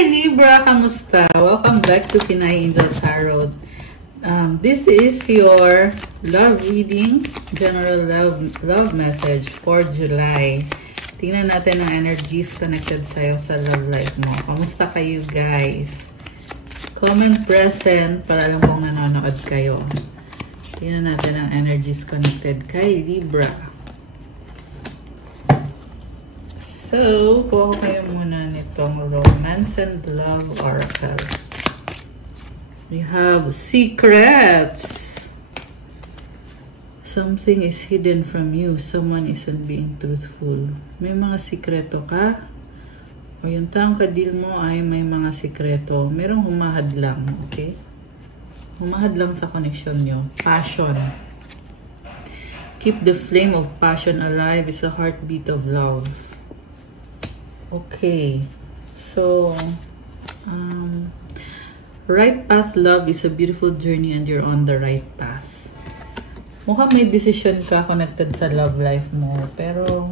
Hi Libra! Kamusta? Welcome back to Pinay Angel Tarot. This is your love reading, general love message for July. Tingnan natin ang energies connected sa'yo sa love life mo. Kamusta kayo guys? Comment present para alam kong nanonood kayo. Tingnan natin ang energies connected kay Libra. So, kuha kayo muna nitong Romance and Love Oracle. We have secrets. Something is hidden from you. Someone isn't being truthful. May mga sikreto ka? O yung taong kadil mo ay may mga sikreto. Merong humahad lang, okay? Humahad lang sa connection nyo. Passion. Keep the flame of passion alive is a heartbeat of love. Okay, so right path love is a beautiful journey and you're on the right path. Mukhang may decision ka connected sa love life mo, pero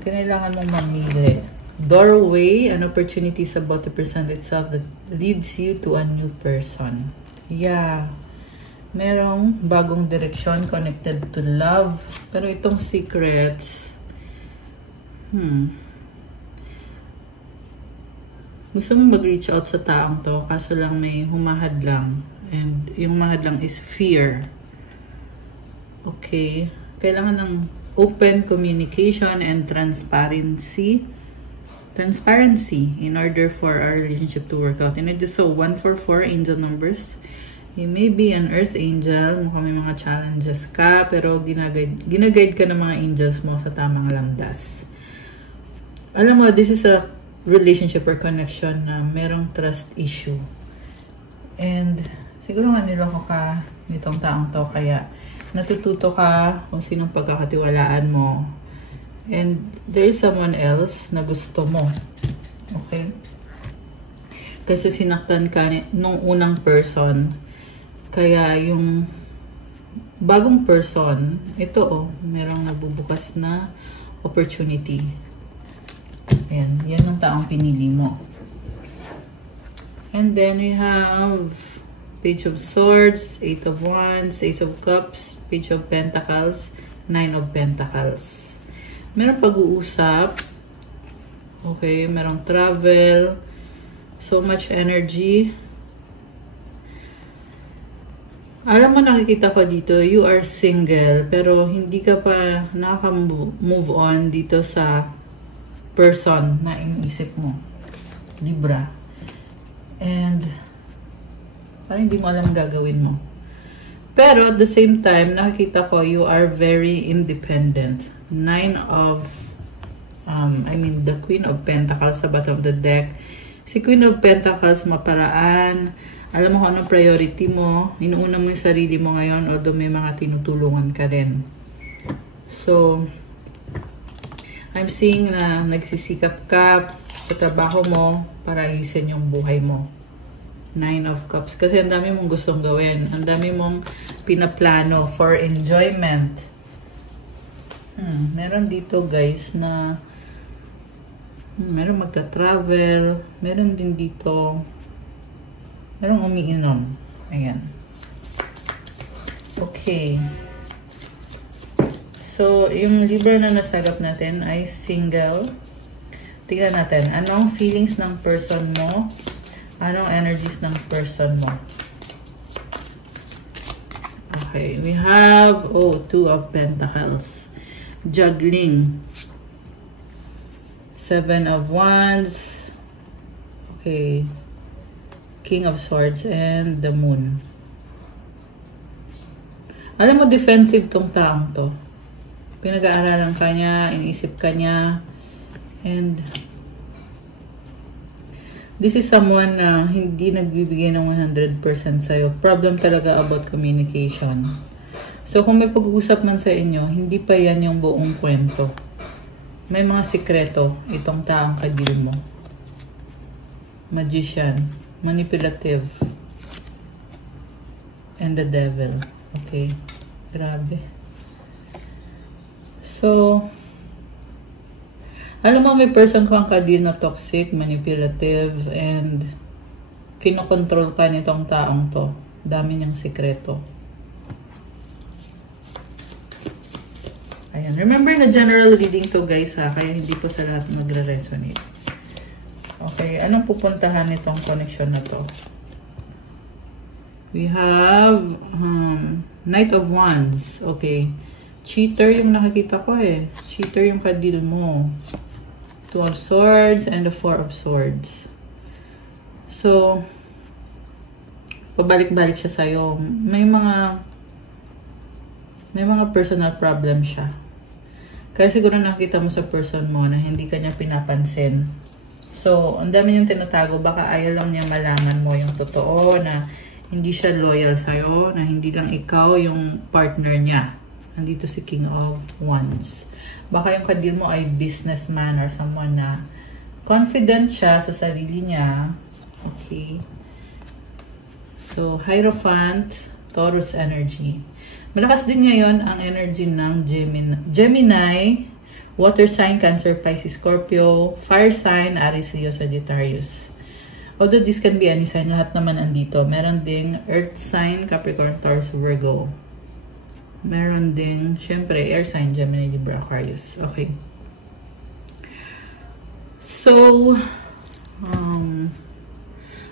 kailangan mong mamili. Doorway, an opportunity is about to present itself that leads you to a new person. Yeah, merong bagong direksyon connected to love, pero itong secrets, gusto mo mag-reach out sa taong to, kaso lang may humahad lang. And yung humahad lang is fear. Okay. Kailangan ng open communication and transparency. Transparency in order for our relationship to work out. And I just saw 144 angel numbers. You may be an earth angel. Mukhang may mga challenges ka, pero ginaguide ka ng mga angels mo sa tamang landas. Alam mo, this is a relationship or connection na merong trust issue. And siguro nga niloko ka nitong taong to, kaya natututo ka kung sinong pagkakatiwalaan mo. And there is someone else na gusto mo. Okay? Kasi sinaktan ka nung unang person. Kaya yung bagong person, ito merong nabubukas na opportunity. Ayan, yan ang taong pinili mo. And then we have Page of Swords, Eight of Wands, Ace of Cups, Page of Pentacles, Nine of Pentacles. Merong pag-uusap. Okay, merong travel. So much energy. Alam mo, nakikita ko dito, you are single, pero hindi ka pa nakaka-move on dito sa person na iniisip mo, Libra. And parang hindi mo alam gagawin mo. Pero at the same time, nakikita ko you are very independent. The Queen of Pentacles sa bottom of the deck. Si Queen of Pentacles, maparaan. Alam mo kung anong priority mo. Inuuna mo yung sarili mo ngayon, although may mga tinutulungan ka rin. So, I'm seeing na nagsisikap ka sa trabaho mo para ayusin yung buhay mo. Nine of Cups. Kasi ang dami mong gustong gawin. Ang dami mong pinaplano for enjoyment. Meron dito guys na meron magta-travel. Meron din dito merong umiinom. Ayan. Okay. So, yung Libra na nasagap natin ay single. Tingnan natin, anong feelings ng person mo? Anong energies ng person mo? Okay, we have, Two of Pentacles. Juggling. Seven of Wands. Okay. King of Swords and the Moon. Alam mo, defensive tong taong to. Pinag-aaralan ka niya, iniisip ka niya, and this is someone na hindi nagbibigay ng 100% sa'yo. Problem talaga about communication. So, kung may pag-uusap man sa inyo, hindi pa yan yung buong kwento. May mga sikreto itong taong kadil mo. Magician, manipulative, and the devil. Okay, grabe. So, Alam mo, may person ko ang kadil na toxic, manipulative, and kinokontrol ka nitong taong to. Dami niyang sikreto. Ayan. Remember na general reading to guys ha, kaya hindi po sa lahat magre-resonate. Okay, anong pupuntahan nitong connection na to? We have Knight of Wands. Okay. Cheater yung nakikita ko eh. Cheater yung kadil mo. Two of Swords and the Four of Swords. So, pabalik-balik siya sa'yo. May mga personal problem siya. Kaya siguro nakita mo sa person mo na hindi ka niya pinapansin. So, ang dami niyang tinatago. Baka ayaw lang niya malaman mo yung totoo na hindi siya loyal sa'yo, na hindi lang ikaw yung partner niya. Nandito si King of Wands. Baka yung kadil mo ay businessman or someone na confident siya sa sarili niya. Okay. So, Hierophant, Taurus energy. Malakas din ngayon ang energy ng Gemini, Water sign, Cancer, Pisces, Scorpio, Fire sign, Aries, Leo, Sagittarius. Although this can be any sign, lahat naman andito. Meron ding Earth sign, Capricorn, Taurus, Virgo. Meron ding, syempre, Air sign, Gemini, Libra, Aquarius. Okay. So,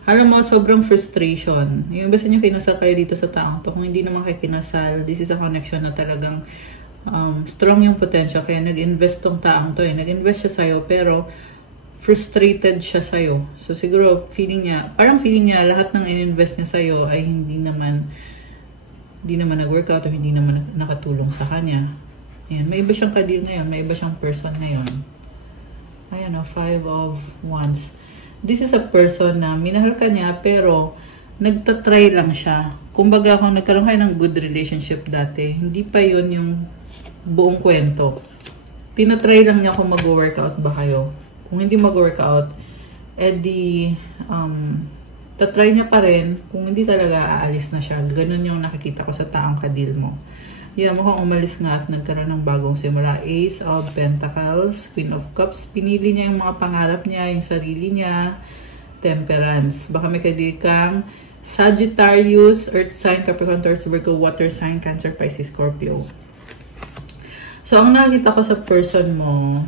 alam mo, sobrang frustration. Yung basta nyo kinasal kayo dito sa taong to, kung hindi naman kayo kinasal, this is a connection na talagang strong yung potential. Kaya nag-invest tong taong to eh. Nag-invest siya sa'yo, pero frustrated siya sa'yo. So, siguro, parang feeling niya, lahat ng in-invest niya sa'yo ay hindi naman nag-workout o hindi naman nakatulong sa kanya. Ayan, may iba siyang kadil ngayon, may iba siyang person ngayon. Ayan o, Five of Wands. This is a person na minahal ka niya pero nagtatry lang siya. Kumbaga kung nagkaroon kayo ng good relationship dati, hindi pa yun yung buong kwento. Tinatry lang niya kung mag-workout ba kayo. Kung hindi mag-workout, edi tatry niya pa rin. Kung hindi talaga aalis na siya. Ganun yung nakikita ko sa taong kadil mo. Yan, mukhang umalis nga at nagkaroon ng bagong simula. Ace of Pentacles, Queen of Cups. Pinili niya yung mga pangarap niya, yung sarili niya. Temperance. Baka may kadil kang Sagittarius, Earth sign, Capricorn, Taurus, Virgo, Water sign, Cancer, Pisces, Scorpio. So, ang nakikita ko sa person mo,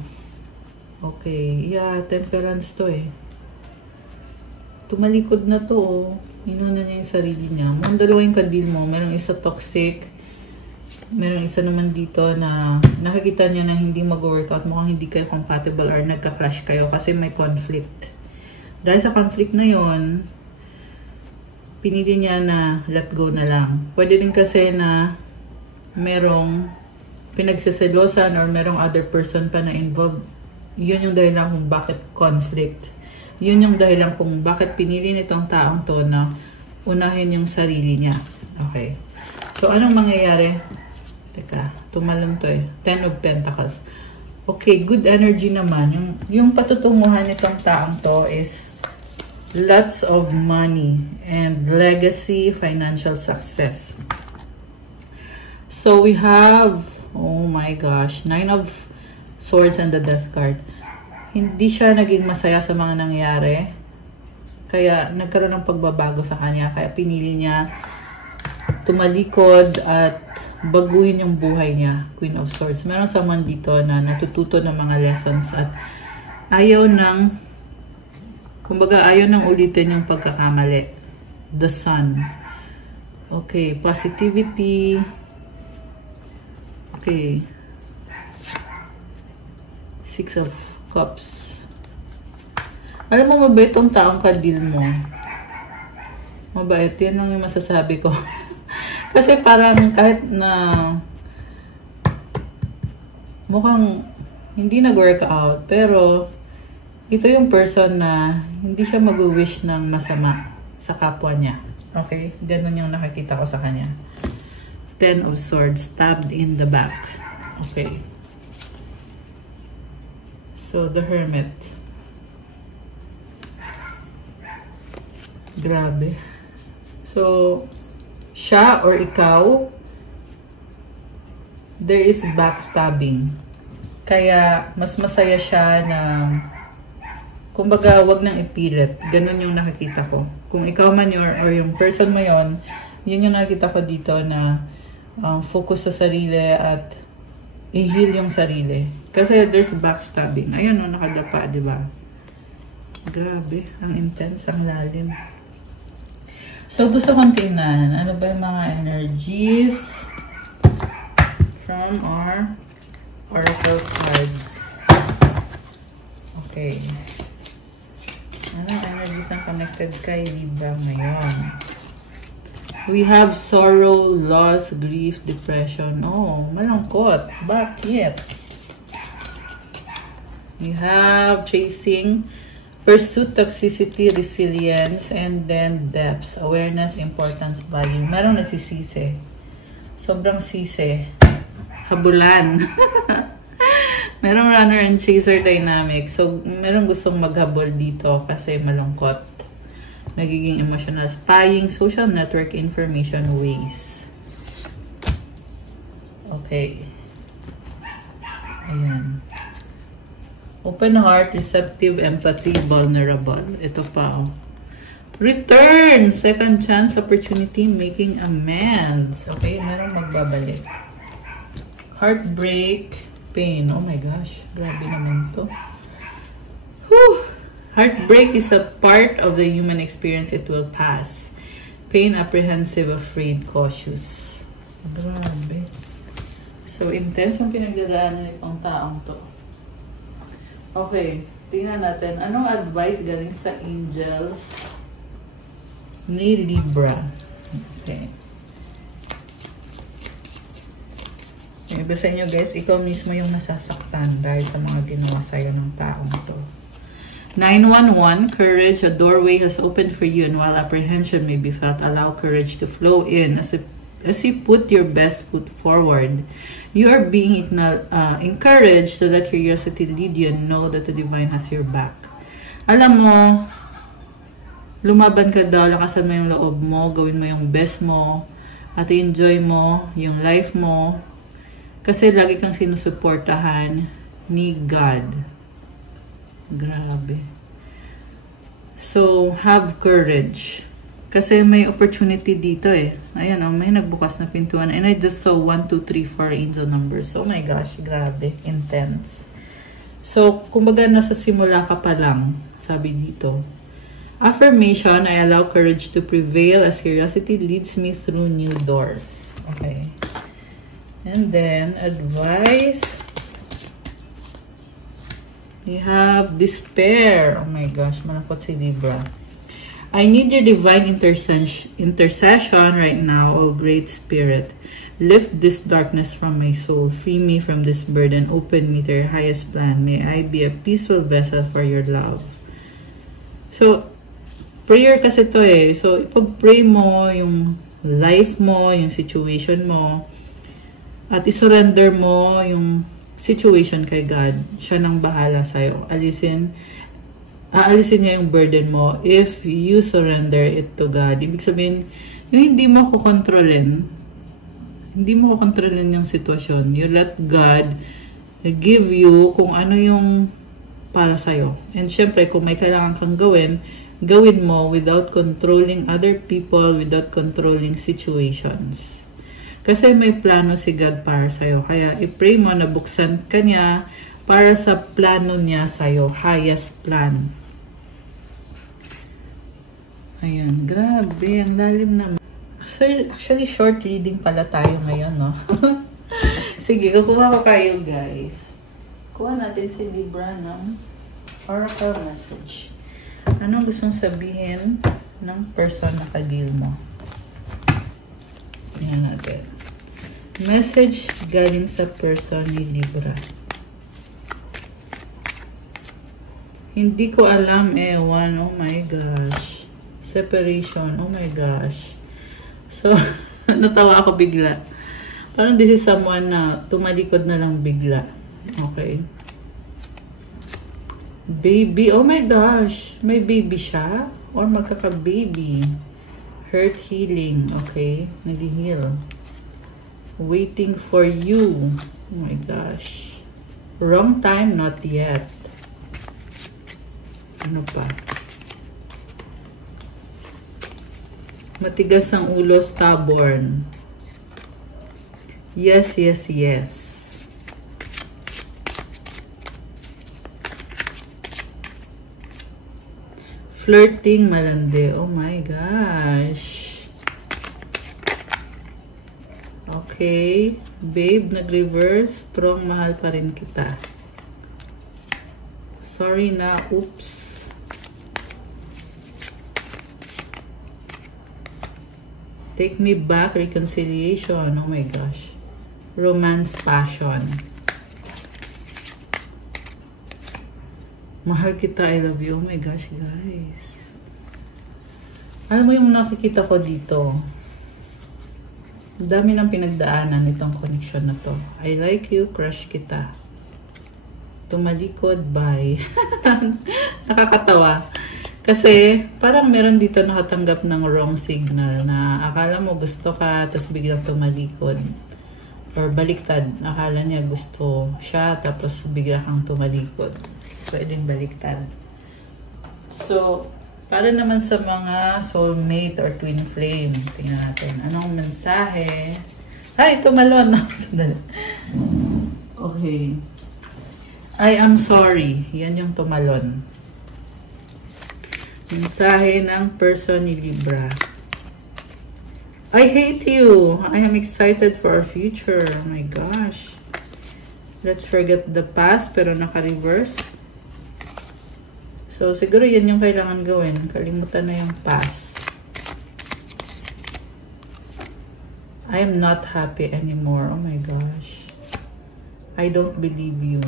okay, yeah, temperance to eh. Tumalikod na to, oh. Inuna niya yung sarili niya. Mukhang dalawa yung kadil mo. Merong isa toxic. Merong isa naman dito na nakikita niya na hindi mag-workout. Mukhang hindi kayo compatible or nagka-clash kayo kasi may conflict. Dahil sa conflict na yon, pinili niya na let go na lang. Pwede din kasi na merong pinagsiselosan or merong other person pa na involved. Yun yung dahilan kung bakit conflict. Yun yung dahilan kung bakit pinili nitong taong to na unahin yung sarili niya. Okay. So, anong mangyayari? Teka, tumalon to eh. Ten of Pentacles. Okay, good energy naman. Yung patutunguhan nitong taong to is lots of money and legacy, financial success. So, we have, oh my gosh, Nine of Swords and the Death card. Hindi siya naging masaya sa mga nangyari. Kaya nagkaroon ng pagbabago sa kanya. Kaya pinili niya tumalikod at baguhin yung buhay niya. Queen of Swords. Meron someone dito na natututo ng mga lessons at ayaw ng ulitin yung pagkakamali. The Sun. Okay, positivity. Okay. Six of Cups. Alam mo, mabait tong taong kadil mo. Mabait. Yan lang yung masasabi ko. Kasi parang kahit na mukhang hindi nag-workout, pero ito yung person na hindi siya mag-wish ng masama sa kapwa niya. Okay? Ganun yung nakikita ko sa kanya. Ten of Swords, stabbed in the back. Okay. So, the Hermit. Grabe. So, siya or ikaw, there is backstabbing. Kaya, mas masaya siya na, kumbaga, wag nang ipilit. Ganun yung nakikita ko. Kung ikaw man or yung person mo yon, yun yung nakikita ko dito na focus sa sarili at i-heal yung sarili. Kasi there's backstabbing. Ayun, no, nakadapa, di ba? Grabe, ang intense, ang lalim. So, gusto kong tingnan, ano ba yung mga energies from our oracle cards. Okay. Anong energies ang connected kay Libra ngayon? We have sorrow, loss, grief, depression. Oh, malungkot. Bakit? We have chasing, pursuit, toxicity, resilience, and then depth, awareness, importance, value. Merong nagsisisi. Sobrang sisi. Habulan. Merong runner and chaser dynamic. So, merong gustong maghabol dito kasi malungkot. Nagiging emotional. Spying, social network information ways. Okay. Ayan. Open heart, receptive, empathy, vulnerable. Ito pa, oh. Return! Second chance, opportunity, making amends. Okay, merong magbabalik. Heartbreak, pain. Oh my gosh, grabe naman to. Whew. Heartbreak is a part of the human experience. It will pass. Pain, apprehensive, afraid, cautious. Grabe. So, intense ang pinagdadaanan itong taong to. Okay, tingnan natin. Anong advice galing sa angels ni Libra? Okay. Yung iba sa inyo guys, ikaw mismo yung nasasaktan dahil sa mga ginawa sa'yo ng taong to. 911, courage, a doorway has opened for you, and while apprehension may be felt, allow courage to flow in as you put your best foot forward. You are being encouraged to let curiosity lead you and know that the divine has your back. Alam mo, lumaban ka daw, lakasan mo yung loob mo, gawin mo yung best mo, at enjoy mo yung life mo, kasi lagi kang sinusuportahan ni God. Grabe. So, have courage. Kasi may opportunity dito eh. Ayan oh, may nagbukas na pintuan. And I just saw 1, 2, 3, 4 angel numbers. Oh my gosh, grabe. Intense. So, kumbaga nasa simula ka pa lang, sabi dito. Affirmation, I allow courage to prevail as curiosity leads me through new doors. Okay. And then, advice. We have despair. Oh my gosh, malapot si Libra. I need your divine intercession right now, O Great Spirit. Lift this darkness from my soul. Free me from this burden. Open me to your highest plan. May I be a peaceful vessel for your love. So, prayer kasi to eh. So, ipag-pray mo yung life mo, yung situation mo, at isurrender mo yung situation kay God. Siya nang bahala sa'yo. Aalisin niya yung burden mo if you surrender it to God. Ibig sabihin, yung hindi mo kukontrolin yung sitwasyon. You let God give you kung ano yung para sa'yo. And syempre, kung may kailangan kang gawin mo without controlling other people, without controlling situations. Kasi may plano si God para sa'yo. Kaya i-pray mo na buksan ka niya para sa plano niya sa'yo. Highest plan. Ayan, grabe. Ang lalim naman. Actually, short reading pala tayo ngayon, no? Sige, kukuha ko kayo, guys. Kuha natin si Libra ng oracle message. Anong gustong sabihin ng person na ka-deal mo? Ayan natin. Message galing sa person ni Libra. Hindi ko alam, ewan. Oh my gosh. Separation. Oh my gosh. So, natawa ako bigla. Parang this is someone na tumalikod na lang bigla. Okay. Baby. Oh my gosh. May baby siya? Or magkaka-baby? Hurt healing. Okay. Nag-heal. Waiting for you. Oh my gosh. Wrong time, not yet. Ano pa? Matigas ang ulo, stubborn. Yes, yes, yes. Flirting, malandi. Oh my gosh. Okay. Babe, nag-reverse. Strong, mahal pa rin kita. Sorry na. Oops. Take me back. Reconciliation. Oh my gosh. Romance, passion. Mahal kita, I love you. Oh my gosh, guys. Alam mo yung nakikita ko dito? Dami ng pinagdaanan itong connection na to. I like you, crush kita. Tumalikod, bye. Nakakatawa. Kasi, parang meron dito nakatanggap ng wrong signal na akala mo gusto ka, tapos biglang tumalikod. Or baliktad. Akala niya gusto siya, tapos bigla kang tumalikod. Pwedeng baliktad. So, para naman sa mga soulmate or twin flame, tingnan natin. Anong mensahe? Ay, tumalon. Okay. I am sorry. Yan yung tumalon. Mensahe ng person ni Libra. I hate you. I am excited for our future. Oh my gosh. Let's forget the past, pero naka-reverse. So, siguro yan yung kailangan gawin. Kalimutan na yung past. I am not happy anymore. Oh my gosh. I don't believe you.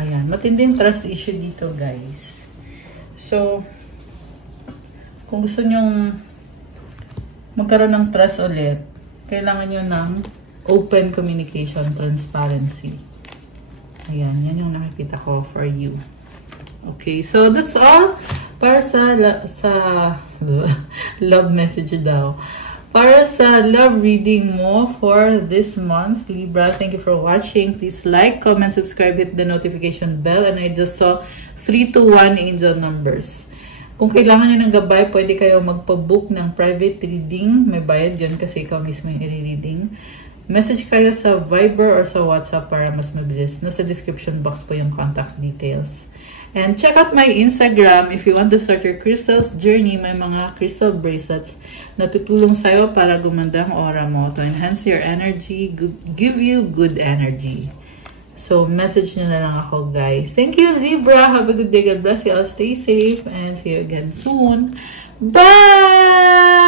Ayan. Matinding trust issue dito, guys. So, kung gusto nyong magkaroon ng trust ulit, kailangan nyo ng open communication, transparency. Ayan. Yan yung nakikita ko for you. Okay, so that's all para sa love message daw. Para sa love reading mo for this month, Libra, thank you for watching. Please like, comment, subscribe, hit the notification bell. And I just saw 3 to 1 angel numbers. Kung kailangan nyo ng gabay, pwede kayo magpa-book ng private reading. May bayad yun kasi ikaw mismo yung i-reading. Message kayo sa Viber or sa WhatsApp para mas mabilis. Nasa description box po yung contact details. And check out my Instagram if you want to start your crystals journey. May mga crystal bracelets na tutulong sa'yo para gumanda ang aura mo to enhance your energy, give you good energy. So, message nyo na lang ako, guys. Thank you, Libra. Have a good day. God bless you all. Stay safe and see you again soon. Bye!